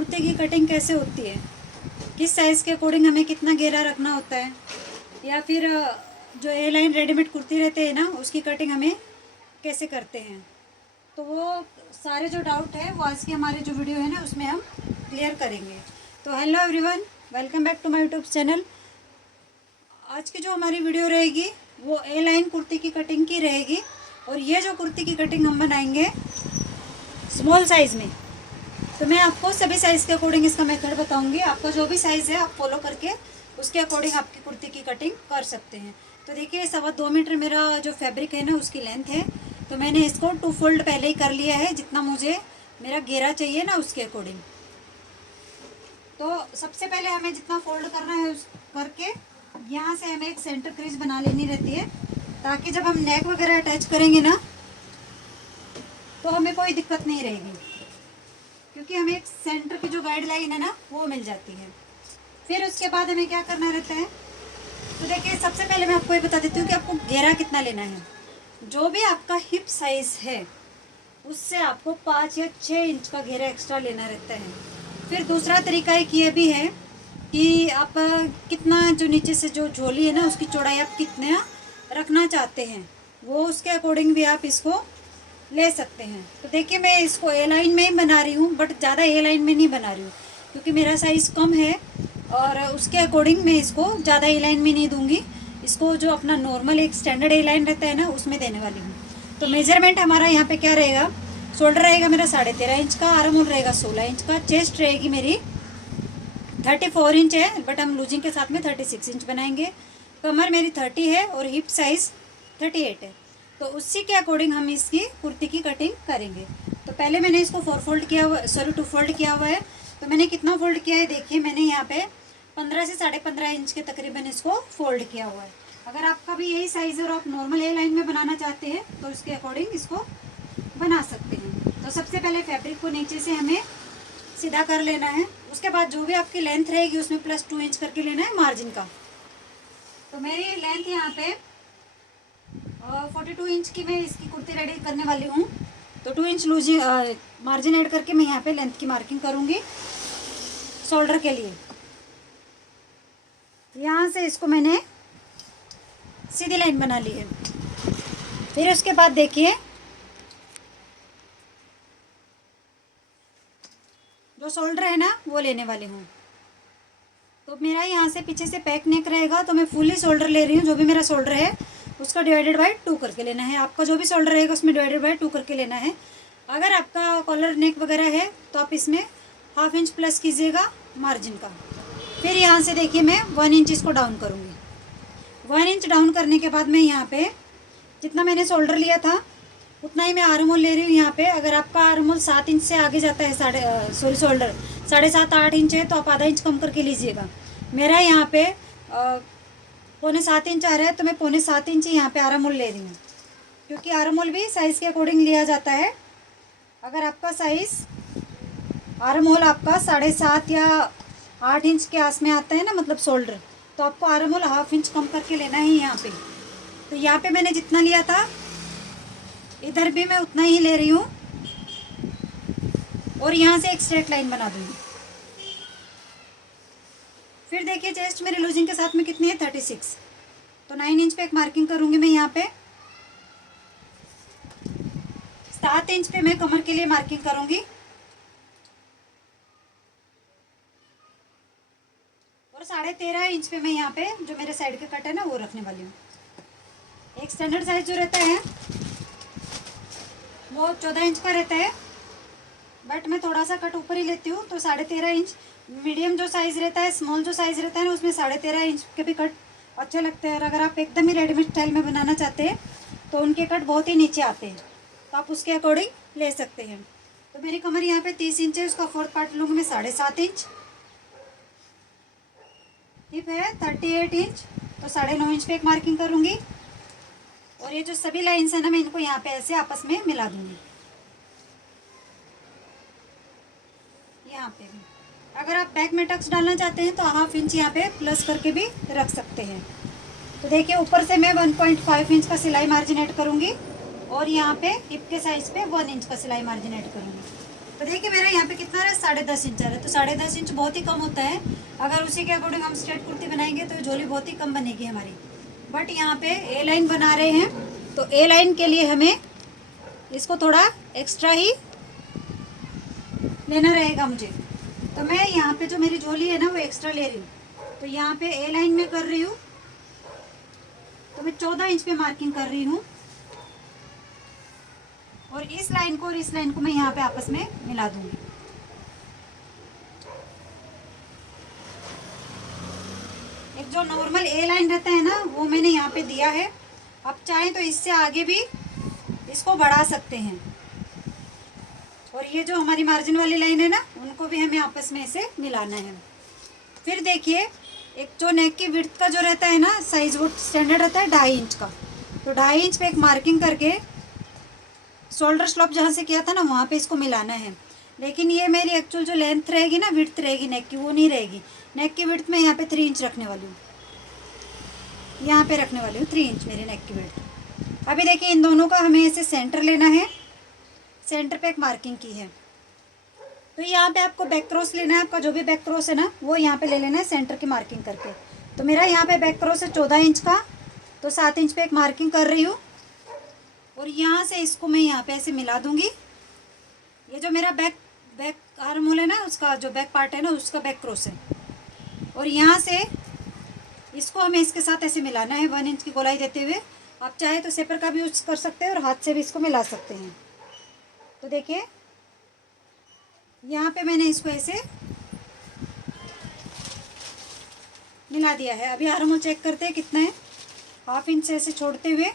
कुर्ते की कटिंग कैसे होती है, किस साइज़ के अकॉर्डिंग हमें कितना घेरा रखना होता है, या फिर जो ए लाइन रेडीमेड कुर्ती रहते हैं ना उसकी कटिंग हमें कैसे करते हैं, तो वो सारे जो डाउट है वो आज की हमारी जो वीडियो है ना उसमें हम क्लियर करेंगे। तो hello everyone, welcome back to my YouTube channel. आज की जो हमारी वीडियो रहेगी वो ए लाइन कुर्ती की कटिंग की रहेगी, और ये जो कुर्ती की कटिंग हम बनाएंगे स्मॉल साइज़ में, तो मैं आपको सभी साइज़ के अकॉर्डिंग इसका मेथड बताऊंगी। आपका जो भी साइज़ है आप फॉलो करके उसके अकॉर्डिंग आपकी कुर्ती की कटिंग कर सकते हैं। तो देखिए 2.25 मीटर मेरा जो फैब्रिक है ना उसकी लेंथ है, तो मैंने इसको 2 फोल्ड पहले ही कर लिया है जितना मुझे मेरा घेरा चाहिए ना उसके अकॉर्डिंग। तो सबसे पहले हमें जितना फोल्ड करना है उस करके यहाँ से हमें एक सेंटर क्रीज बना लेनी रहती है, ताकि जब हम नेक वगैरह अटैच करेंगे ना तो हमें कोई दिक्कत नहीं रहेगी, क्योंकि हमें एक सेंटर की जो गाइडलाइन है ना वो मिल जाती है। फिर उसके बाद हमें क्या करना रहता है, तो देखिए सबसे पहले मैं आपको ये बता देती हूँ कि आपको घेरा कितना लेना है। जो भी आपका हिप साइज़ है उससे आपको 5 या 6 इंच का घेरा एक्स्ट्रा लेना रहता है। फिर दूसरा तरीका एक ये भी है कि आप कितना जो नीचे से जो झोली है ना उसकी चौड़ाई आप कितना रखना चाहते हैं वो उसके अकॉर्डिंग भी आप इसको ले सकते हैं। तो देखिए मैं इसको ए लाइन में ही बना रही हूँ, बट ज़्यादा ए लाइन में नहीं बना रही हूँ क्योंकि मेरा साइज़ कम है, और उसके अकॉर्डिंग मैं इसको ज़्यादा ए लाइन में नहीं दूँगी। इसको जो अपना नॉर्मल एक स्टैंडर्ड ए लाइन रहता है ना उसमें देने वाली हूँ। तो मेजरमेंट हमारा यहाँ पे क्या रहेगा, शोल्डर रहेगा मेरा 13.5 इंच का, आर्म होल रहेगा 16 इंच का, चेस्ट रहेगी मेरी 34 इंच है, बट हम लूजिंग के साथ में 36 इंच बनाएंगे, कमर मेरी 30 है और हिप साइज़ 38 है। तो उसी के अकॉर्डिंग हम इसकी कुर्ती की कटिंग करेंगे। तो पहले मैंने इसको 2 फोल्ड किया हुआ है। तो मैंने कितना फोल्ड किया है देखिए, मैंने यहाँ पे 15 से 15.5 इंच के तकरीबन इसको फोल्ड किया हुआ है। अगर आपका भी यही साइज़ है और आप नॉर्मल ए लाइन में बनाना चाहते हैं तो उसके अकॉर्डिंग इसको बना सकते हैं। तो सबसे पहले फैब्रिक को नीचे से हमें सीधा कर लेना है, उसके बाद जो भी आपकी लेंथ रहेगी उसमें +2 इंच करके लेना है मार्जिन का। तो मेरी लेंथ यहाँ पे 42 इंच की मैं इसकी कुर्ती रेडी करने वाली हूँ। तो 2 इंच लूज मार्जिन ऐड करके मैं यहाँ पे लेंथ की मार्किंग करूँगी शोल्डर के लिए। यहाँ से इसको मैंने सीधी लाइन बना ली है। फिर उसके बाद देखिए जो शोल्डर है ना वो लेने वाली हूँ। तो मेरा यहाँ से पीछे से पैक नेक रहेगा, तो मैं फुली शोल्डर ले रही हूँ। जो भी मेरा शोल्डर है उसका डिवाइडेड बाय 2 करके लेना है। आपका जो भी शोल्डर रहेगा उसमें डिवाइडेड बाय 2 करके लेना है। अगर आपका कॉलर नेक वगैरह है तो आप इसमें 1/2 इंच प्लस कीजिएगा मार्जिन का। फिर यहाँ से देखिए मैं 1 इंच इसको डाउन करूँगी। 1 इंच डाउन करने के बाद मैं यहाँ पे जितना मैंने शोल्डर लिया था उतना ही मैं आर्म होल ले रही हूँ यहाँ पे। अगर आपका आर्म होल 7 इंच से आगे जाता है, शोल्डर 7.5-8 इंच है, तो आप आधा इंच कम करके लीजिएगा। मेरा यहाँ पे 6.25 इंच आ रहा है, तो मैं 6.25 इंच ही यहाँ पे आर्म होल ले रही हूँ, क्योंकि आर्म होल भी साइज़ के अकॉर्डिंग लिया जाता है। अगर आपका साइज़ आर्म होल आपका 7.5 या 8 इंच के आस में आता है ना, मतलब शोल्डर, तो आपको आर्म होल 1/2 इंच कम करके लेना है यहाँ पे। तो यहाँ पे मैंने जितना लिया था इधर भी मैं उतना ही ले रही हूँ, और यहाँ से एक स्ट्रेट लाइन बना दूँगी। फिर देखिए चेस्ट मेरी लूजिंग के साथ में कितनी है, 36। तो 9 इंच पे एक मार्किंग करूँगी मैं यहाँ पे। 7 इंच पे मैं कमर के लिए मार्किंग करूँगी, और 13.5 इंच पे मैं यहाँ पे जो मेरे साइड के कट है ना वो रखने वाली हूँ। एक स्टैंडर्ड साइज जो रहता है वो 14 इंच का रहता है, बट मैं थोड़ा सा कट ऊपर ही लेती हूँ। तो 13.5 इंच मीडियम जो साइज़ रहता है, स्मॉल जो साइज़ रहता है ना उसमें 13.5 इंच के भी कट अच्छे लगते हैं। और अगर आप एकदम ही रेडीमेड स्टाइल में बनाना चाहते हैं तो उनके कट बहुत ही नीचे आते हैं, तो आप उसके अकॉर्डिंग ले सकते हैं। तो मेरी कमर यहाँ पे 30 इंच है, उसका 4th पार्ट लूँगी मैं 7.5 इंच। हिप है 38 इंच, तो 9.5 इंच पे एक मार्किंग करूँगी। और ये जो सभी लाइन्स है ना मैं इनको यहाँ पे ऐसे आपस में मिला दूँगी। यहाँ पे भी अगर आप बैक में टक्स डालना चाहते हैं तो 1/2 इंच यहाँ पे प्लस करके भी रख सकते हैं। तो देखिए ऊपर से मैं 1.5 इंच का सिलाई मार्जिन ऐड करूँगी, और यहाँ पे हिप के साइज पे 1 इंच का सिलाई मार्जिन ऐड करूँगी। तो देखिए मेरा यहाँ पे कितना है, 10.5 इंच आ रहा है। तो 10.5 इंच बहुत ही कम होता है। अगर उसी के अकॉर्डिंग हम स्ट्रेट कुर्ती बनाएंगे तो झोली बहुत ही कम बनेगी हमारी। बट यहाँ पे ए लाइन बना रहे हैं, तो ए लाइन के लिए हमें इसको थोड़ा एक्स्ट्रा ही लेना रहेगा मुझे। तो मैं यहाँ पे जो मेरी झोली है ना वो एक्स्ट्रा ले रही हूँ। तो यहाँ पे ए लाइन में कर रही हूँ, तो मैं 14 इंच पे मार्किंग कर रही हूँ। और इस लाइन को और इस लाइन को मैं यहाँ पे आपस में मिला दूंगी। एक जो नॉर्मल ए लाइन रहता है ना वो मैंने यहाँ पे दिया है। अब चाहें तो इससे आगे भी इसको बढ़ा सकते हैं। और ये जो हमारी मार्जिन वाली लाइन है ना उनको भी हमें आपस में इसे मिलाना है। फिर देखिए एक जो नेक की विड्थ का जो रहता है ना साइज, वो स्टैंडर्ड रहता है 2.5 इंच का। तो 2.5 इंच पे एक मार्किंग करके शोल्डर स्लोप जहाँ से किया था ना वहाँ पे इसको मिलाना है। लेकिन ये मेरी एक्चुअल जो लेंथ रहेगी ना, विड्थ रहेगी नेक की, वो नहीं रहेगी। नेक की विड्थ मैं यहाँ पे 3 इंच रखने वाली हूँ, यहाँ पे रखने वाली हूँ 3 इंच मेरी नेक की विड्थ। अभी देखिए इन दोनों का हमें ऐसे सेंटर लेना है। सेंटर पे एक मार्किंग की है, तो यहाँ पे आपको बैक क्रॉस लेना है। आपका जो भी बैक क्रॉस है ना वो यहाँ पे ले लेना है सेंटर की मार्किंग करके। तो मेरा यहाँ पे बैक क्रॉस है 14 इंच का, तो 7 इंच पे एक मार्किंग कर रही हूँ। और यहाँ से इसको मैं यहाँ पे ऐसे मिला दूंगी। ये जो मेरा बैक आर्म होल है ना, उसका जो बैक पार्ट है ना उसका बैक क्रॉस है। और यहाँ से इसको हमें इसके साथ ऐसे मिलाना है 1 इंच की गोलाई देते हुए। आप चाहे तो सेपर का भी यूज कर सकते हैं और हाथ से भी इसको मिला सकते हैं। तो देखिए यहाँ पे मैंने इसको ऐसे मिला दिया है। अभी आर्म होल चेक करते हैं कितना है। 1/2 इंच से ऐसे छोड़ते हुए,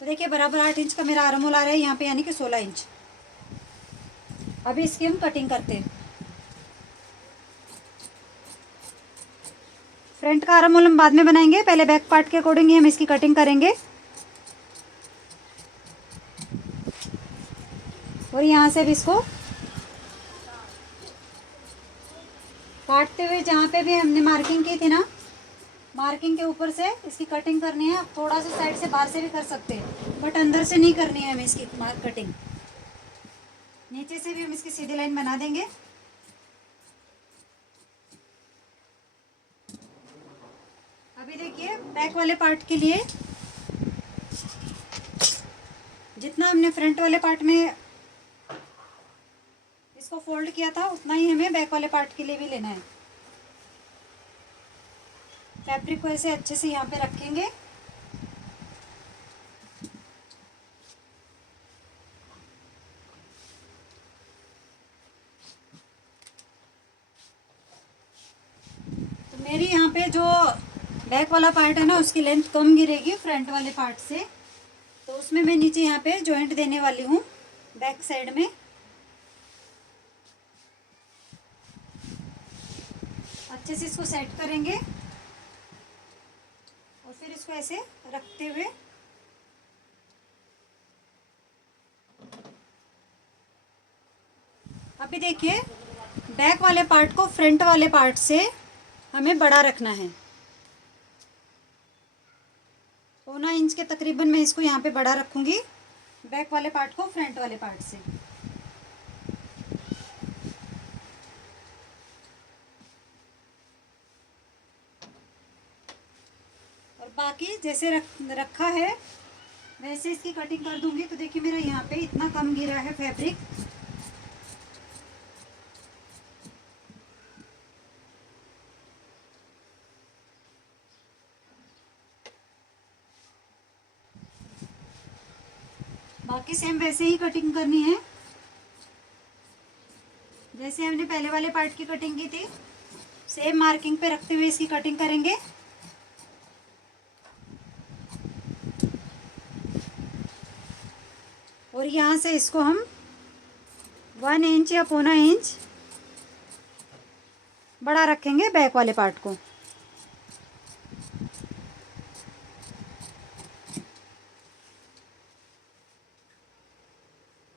तो देखिए बराबर 8 इंच का मेरा आर्म होल आ रहा है यहाँ पे, यानी कि 16 इंच। अभी इसकी हम कटिंग करते हैं। फ्रंट का आर्म होल हम बाद में बनाएंगे, पहले बैक पार्ट के अकॉर्डिंग ही हम इसकी कटिंग करेंगे। और यहाँ से भी इसको काटते हुए जहाँ पे भी हमने मार्किंग की थी ना, मार्किंग के ऊपर से इसकी कटिंग करनी है। आप थोड़ा सा साइड से बाहर से भी कर सकते हैं, बट अंदर से नहीं करनी है हमें इसकी कटिंग। नीचे से भी हम इसकी सीधी लाइन बना देंगे। अभी देखिए बैक वाले पार्ट के लिए जितना हमने फ्रंट वाले पार्ट में इसको फोल्ड किया था उतना ही हमें बैक वाले पार्ट के लिए भी लेना है। फैब्रिक को ऐसे अच्छे से यहाँ पे रखेंगे। तो मेरी यहाँ पे जो बैक वाला पार्ट है ना उसकी लेंथ कम गिरेगी फ्रंट वाले पार्ट से, तो उसमें मैं नीचे यहाँ पे जॉइंट देने वाली हूँ बैक साइड में। अच्छे से इसको सेट करेंगे और फिर इसको ऐसे रखते हुए अभी देखिए बैक वाले पार्ट को फ्रंट वाले पार्ट से हमें बड़ा रखना है। 1.25 इंच के तकरीबन मैं इसको यहाँ पे बड़ा रखूंगी, बैक वाले पार्ट को फ्रंट वाले पार्ट से। बाकी जैसे रखा है वैसे इसकी कटिंग कर दूंगी। तो देखिए मेरा यहाँ पे इतना कम गिरा है फैब्रिक। बाकी सेम वैसे ही कटिंग करनी है जैसे हमने पहले वाले पार्ट की कटिंग की थी। सेम मार्किंग पे रखते हुए इसकी कटिंग करेंगे। और यहाँ से इसको हम 1 इंच या 1.25 इंच बड़ा रखेंगे बैक वाले पार्ट को।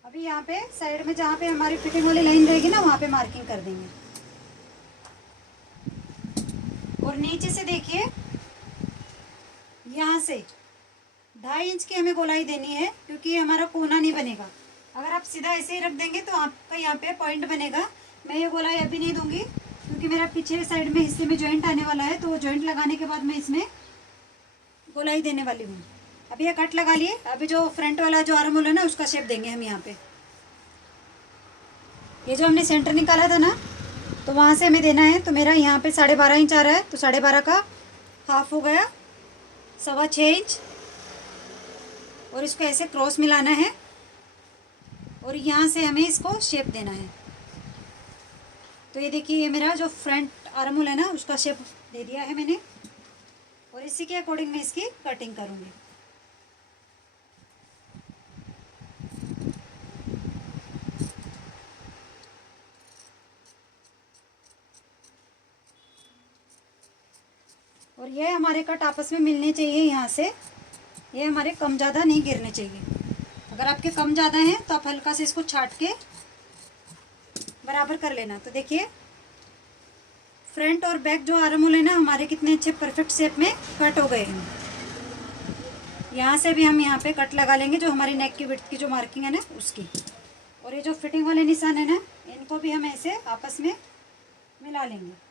अभी यहाँ पे साइड में जहाँ पे हमारी फिटिंग वाली लाइन रहेगी ना वहाँ पे मार्किंग कर देंगे। और नीचे से देखिए यहाँ से 2.5 इंच की हमें गोलाई देनी है, क्योंकि ये हमारा कोना नहीं बनेगा। अगर आप सीधा ऐसे ही रख देंगे तो आपका यहाँ पे पॉइंट बनेगा। मैं ये गोलाई अभी नहीं दूंगी क्योंकि मेरा पीछे साइड में हिस्से में जॉइंट आने वाला है, तो वो जॉइंट लगाने के बाद मैं इसमें गोलाई देने वाली हूँ। अभी ये कट लगा लिए, अभी जो फ्रंट वाला जो आर्म होल है ना उसका शेप देंगे हम यहाँ पे। ये जो हमने सेंटर निकाला था ना, तो वहाँ से हमें देना है। तो मेरा यहाँ पे 12.5 इंच आ रहा है, तो 12.5 का हाफ हो गया 6.25 इंच। और इसको ऐसे क्रॉस मिलाना है और यहाँ से हमें इसको शेप देना है। तो ये देखिए, ये मेरा जो फ्रंट आर्म होल है ना उसका शेप दे दिया है मैंने, और इसी के अकॉर्डिंग मैं इसकी कटिंग करूँगी। और ये हमारे कट आपस में मिलने चाहिए यहाँ से, ये हमारे कम ज़्यादा नहीं गिरने चाहिए। अगर आपके कम ज़्यादा हैं तो आप हल्का से इसको छाट के बराबर कर लेना। तो देखिए, फ्रंट और बैक जो आर्म होल है ना हमारे कितने अच्छे परफेक्ट शेप में कट हो गए हैं। यहाँ से भी हम यहाँ पे कट लगा लेंगे, जो हमारी नेक की विड्थ की जो मार्किंग है ना उसकी। और ये जो फिटिंग वाले निशान है ना, इनको भी हम ऐसे आपस में मिला लेंगे।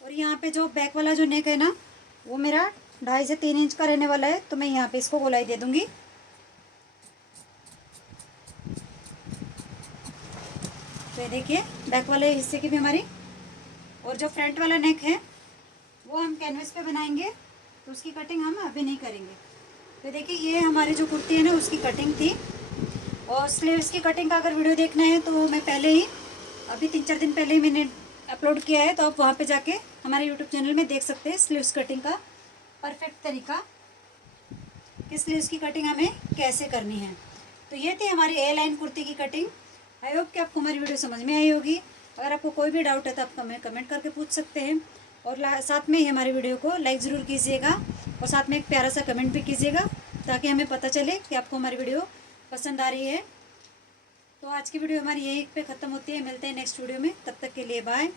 और यहाँ पे जो बैक वाला जो नेक है ना, वो मेरा 2.5 से 3 इंच का रहने वाला है, तो मैं यहाँ पे इसको गोलाई दे दूंगी। तो ये देखिए, बैक वाले हिस्से की भी हमारी, और जो फ्रंट वाला नेक है वो हम कैनवस पे बनाएंगे, तो उसकी कटिंग हम अभी नहीं करेंगे। तो देखिए, ये हमारी जो कुर्ती है ना उसकी कटिंग थी। और स्लीव्स की कटिंग का अगर वीडियो देखना है तो मैं पहले ही, अभी 3-4 दिन पहले ही मैंने अपलोड किया है, तो आप वहाँ पे जाके हमारे यूट्यूब चैनल में देख सकते हैं स्लीव्स कटिंग का परफेक्ट तरीका कि स्लीव्स की कटिंग हमें कैसे करनी है। तो ये थी हमारी ए लाइन कुर्ती की कटिंग। आई होप कि आपको हमारी वीडियो समझ में आई होगी। अगर आपको कोई भी डाउट है तो आप कमेंट करके पूछ सकते हैं। और साथ में ही हमारी वीडियो को लाइक ज़रूर कीजिएगा, और साथ में एक प्यारा सा कमेंट भी कीजिएगा, ताकि हमें पता चले कि आपको हमारी वीडियो पसंद आ रही है। तो आज की वीडियो हमारी यहीं पे ख़त्म होती है। मिलते हैं नेक्स्ट वीडियो में, तब तक के लिए बाय।